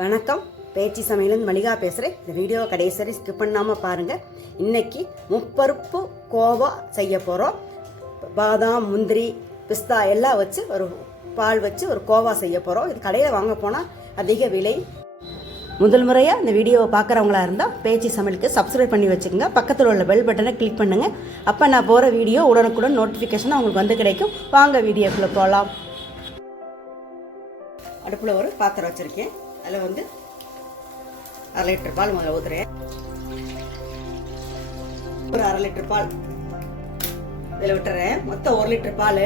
வணக்கம். பேச்சு சமையல் மளிகா பேசுகிறேன். இந்த வீடியோ கடைசி வரை ஸ்கிப் பண்ணாமல் பாருங்கள். இன்றைக்கி முப்பருப்பு கோவா செய்ய போகிறோம். பாதாம், முந்திரி, பிஸ்தா எல்லாம் வச்சு ஒரு பால் வச்சு ஒரு கோவா செய்ய போகிறோம். இது கடையில் வாங்க போனால் அதிக விலை. முதல் முறையாக இந்த வீடியோவை பார்க்குறவங்களா இருந்தால் பேச்சு சமையலுக்கு சப்ஸ்கிரைப் பண்ணி வச்சுக்கோங்க. பக்கத்தில் உள்ள பெல் பட்டனை கிளிக் பண்ணுங்கள். அப்போ நான் போகிற வீடியோ உடனுக்குடன் நோட்டிஃபிகேஷன் உங்களுக்கு வந்து கிடைக்கும். வாங்க வீடியோக்குள்ளே போகலாம். அடுப்பில் ஒரு பாத்திரம் வச்சுருக்கேன். அதில் வந்து 1/2 லிட்டர் பால் முதல்ல ஊற்றுறேன். ஒரு 1/2 லிட்டர் பால் இதில் விட்டுறேன். மொத்தம் 1 லிட்டர் பால்.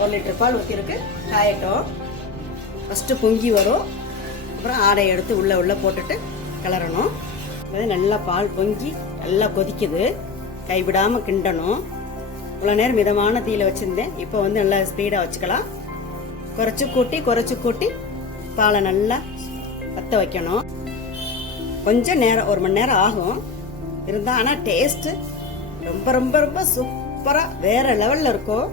ஒரு லிட்டர் பால் ஊற்றிருக்கு. காயட்டும். ஃபஸ்ட்டு பொங்கி வரும். அப்புறம் ஆடையை எடுத்து உள்ளே போட்டுட்டு கிளறணும். நல்லா பால் பொங்கி நல்லா கொதிக்குது. கைவிடாமல் கிண்டணும். இவ்வளோ நேரம் மிதமான தீயில வச்சுருந்தேன். இப்போ வந்து நல்லா ஸ்பீடாக வச்சுக்கலாம். குறைச்சி கூட்டி பாலை நல்லா பற்ற வைக்கணும். கொஞ்சம் நேரம், 1 மணி நேரம் ஆகும் இருந்தால். ஆனால் டேஸ்ட்டு ரொம்ப ரொம்ப ரொம்ப சூப்பராக வேறு லெவலில் இருக்கும்.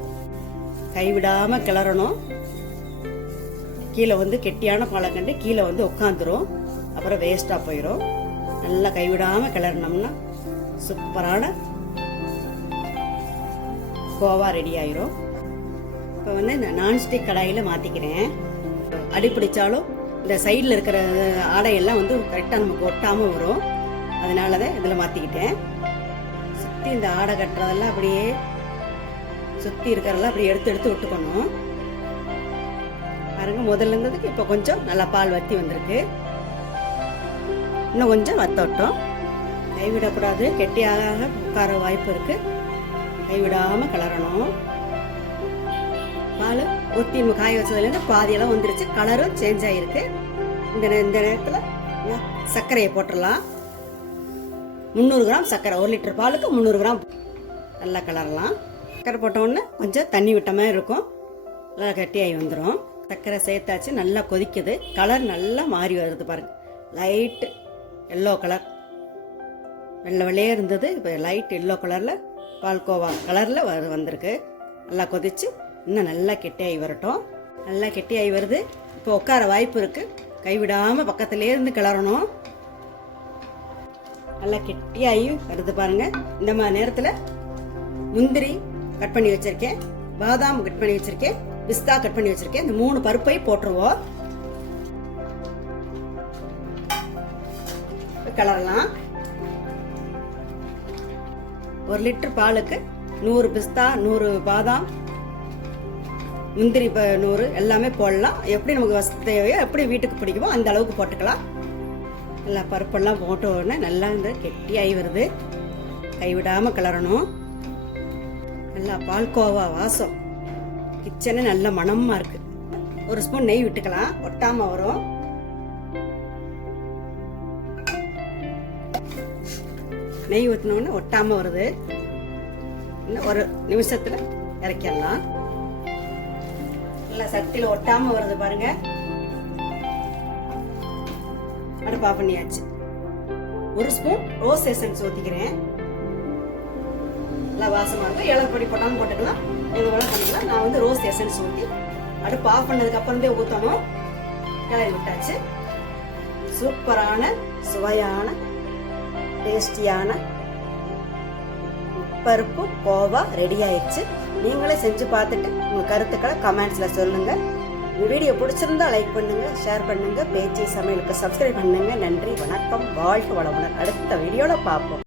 கைவிடாமல் கிளறணும். கீழே வந்து கெட்டியான பாலை கண்டு கீழே வந்து உட்காந்துரும். அப்புறம் வேஸ்ட்டாக போயிடும். நல்லா கைவிடாமல் கிளறினோம்னா சூப்பரான கோவா ரெடி ஆயிரும். இப்போ வந்து இந்த நான்ஸ்டிக் கடாயில் மாற்றிக்கிறேன். அடி பிடிச்சாலும் இந்த சைடில் இருக்கிற ஆடையெல்லாம் வந்து கரெக்டாக நமக்கு ஒட்டாமல் வரும். அதனால தான் இதில் மாற்றிக்கிட்டேன். சுற்றி இந்த ஆடை கட்டுறதெல்லாம் அப்படியே சுற்றி இருக்கிறதெல்லாம் அப்படியே எடுத்து விட்டுக்கணும். பாருங்க, முதல்ல இருந்ததுக்கு இப்போ கொஞ்சம் நல்லா பால் வற்றி வந்திருக்கு. இன்னும் கொஞ்சம் வத்தோட்டம். கைவிடக்கூடாது. கெட்டியாக உட்கார வாய்ப்பு இருக்குது. கைவிடாமல் கிளறணும். பால் ஊற்றி காய வச்சதுலேருந்து பாதியெல்லாம் வந்துருச்சு. கலரும் சேஞ்ச் ஆகிருக்கு. இந்த நேரத்தில் சர்க்கரையை போட்டுடலாம். 300 கிராம் சர்க்கரை. 1 லிட்டர் பாலுக்கு 300 கிராம். நல்லா கிளறலாம். சர்க்கரை போட்டோன்னே கொஞ்சம் தண்ணி விட்ட மாதிரி இருக்கும். நல்லா கட்டியாகி வந்துடும். சர்க்கரை சேர்த்தாச்சு. நல்லா கொதிக்குது. கலர் நல்லா மாறி வருது பாருங்க. Light yellow colour. வெள்ளையே இருந்தது. இப்போ லைட் எல்லோ கலரில் பால்கோவா கலரில் வந்திருக்கு. நல்லா கொதிச்சு இன்னும் நல்லா கெட்டியாகி வரட்டும். நல்லா கெட்டியாகி வருது. இப்போ உட்கார வாய்ப்பு இருக்குது. கைவிடாமல் பக்கத்துலேயே இருந்து கிளறணும். நல்லா கெட்டியாகி வருது பாருங்கள். இந்த மாதிரி நேரத்தில் முந்திரி கட் பண்ணி வச்சுருக்கேன், பாதாம் கட் பண்ணி வச்சுருக்கேன், பிஸ்தா கட் பண்ணி வச்சுருக்கேன். இந்த 3 பருப்பை போட்டுருவோம். கிளறலாம். 1 லிட்டர் பாலுக்கு 100 பிஸ்தா, 100 பாதாம், முந்திரி 100 எல்லாமே போடலாம். எப்படி நமக்கு வசதி தேவையோ, எப்படி வீட்டுக்கு பிடிக்குமோ அந்த அளவுக்கு போட்டுக்கலாம். எல்லா பருப்பெல்லாம் போட்ட உடனே நல்லா இந்த கெட்டியாகி வருது. கைவிடாமல் கிளறணும். நல்லா பால்கோவா வாசம் கிச்சனே நல்ல மணமாக இருக்குது. 1 ஸ்பூன் நெய் விட்டுக்கலாம். ஒட்டாமல் வரும். நெய் ஊற்றினோடனே ஒட்டாமல் வருது. இன்னும் 1 நிமிஷத்தில் இறக்கிடலாம். நல்லா சட்டியில் ஒட்டாமல் வருது பாருங்க. அடுப்பு ஆஃப் பண்ணியாச்சு. 1 ஸ்பூன் ரோஸ் எசன்ஸ் ஊற்றிக்கிறேன். நல்லா வாசமாக இருக்கும். ஏலக்காய் பொடி போட்டாலும் போட்டுக்கலாம், எது வேணாலும் பண்ணிக்கலாம். நான் வந்து ரோஸ் எசன்ஸ் ஊற்றி அடுப்பு ஆஃப் பண்ணதுக்கு அப்புறமே ஊற்றணும். கிளறி விட்டாச்சு. சூப்பரான சுவையான டேஸ்டியான பருப்பு கோவா ரெடி ஆயிடுச்சு. நீங்களே செஞ்சு பார்த்துட்டு உங்கள் கருத்துக்களை கமெண்ட்ஸில் சொல்லுங்கள். இந்த வீடியோ பிடிச்சிருந்தா லைக் பண்ணுங்கள், ஷேர் பண்ணுங்கள். பேச்சு சமையலுக்கு சப்ஸ்கிரைப் பண்ணுங்கள். நன்றி, வணக்கம், வாழ்க வளமுடன். அடுத்த வீடியோவில் பார்ப்போம்.